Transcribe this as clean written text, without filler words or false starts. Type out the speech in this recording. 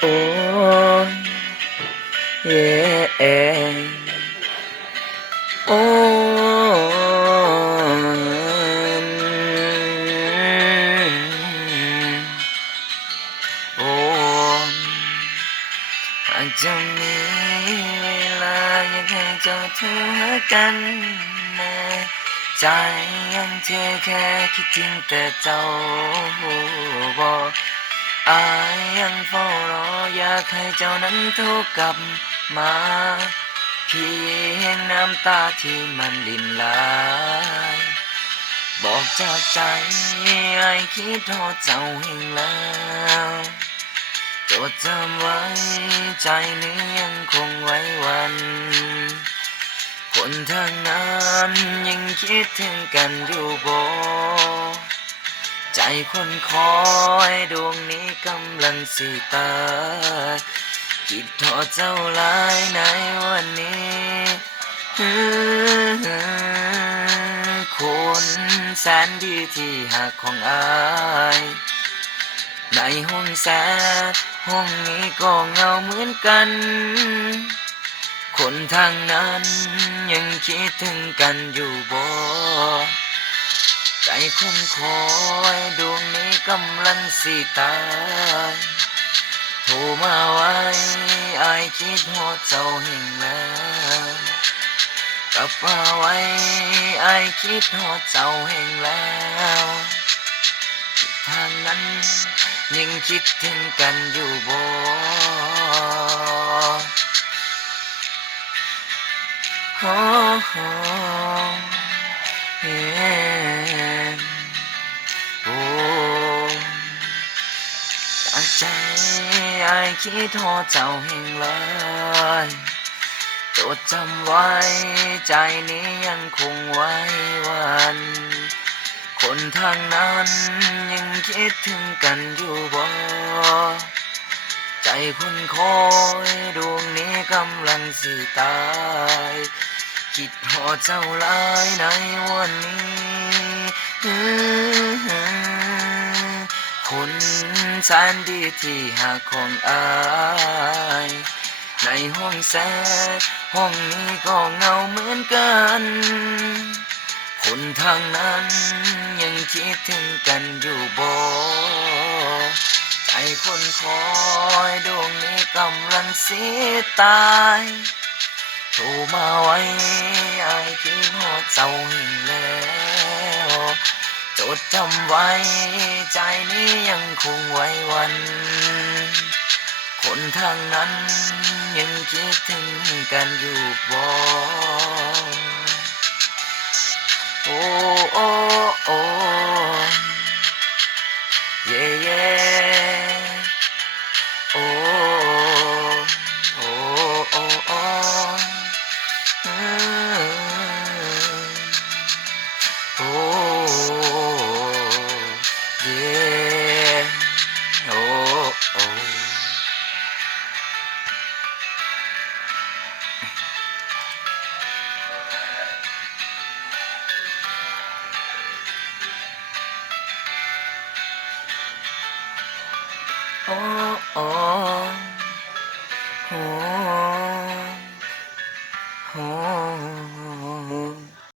โอ้ยเย่โอ้โอ้หากจะมีเวลาอยากให้เจ้าเธอหากันแน่ใจยังเทแค่คิดถึงแต่เจ้าบอกอายยังเฝ้ารออยากให้เจ้านั้นโทรกลับมาเพียงน้ำตาที่มันลินไหลบอกจากใจไอ้คิดทอดเจ้าเห็นแล้วจดจำไว้ใจนี้ยังคงไว้วันคนทางนั้นยังคิดถึงกันอยู่บ่ใจคนคอยดวงนี้กำลังสิตายคิดทอดเจ้าหลายในวันนี้คนแสนดีที่หักของอายในห้องแสนห้องนี้ก็เหงาเหมือนกันคนทางนั้นยังคิดถึงกันอยู่บ่ใจคนคอยดวงนี้กำลังสิตายโทรมาไว้อายคิดฮอดเจ้าแห่งแล้วกลับมาไว้อายคิดฮอดเจ้าแห่งแล้วทางนั้นยังคิดถึงกันอยู่บ่โอ้โหเฮ้โอ้จากใจไอ้คิดฮอดเจ้าแห่งเลยจดจำไว้ใจนี้ยังคงไว้วันคนทางนั้นยังคิดถึงกันอยู่บ่ใจคนคอยดวงนี้กำลังสิตายคิดฮอดเจ้าหลายในวันนี้คนแสนดีที่หักของอายในห้องแสนห้องนี้ก็เหงาเหมือนกันคนทางนั้นยังคิดถึงกันอยู่บ่ใจคนคอยดวงนี้กำลังสิตายโทรมาไว้ไอ้คิดฮอดเจ้าหิงแล้วจดจำไว้ใจนี้ยังคงไว้วันคนทางนั้นยังคิดถึงกันอยู่บ่โอ้โอ้โอ้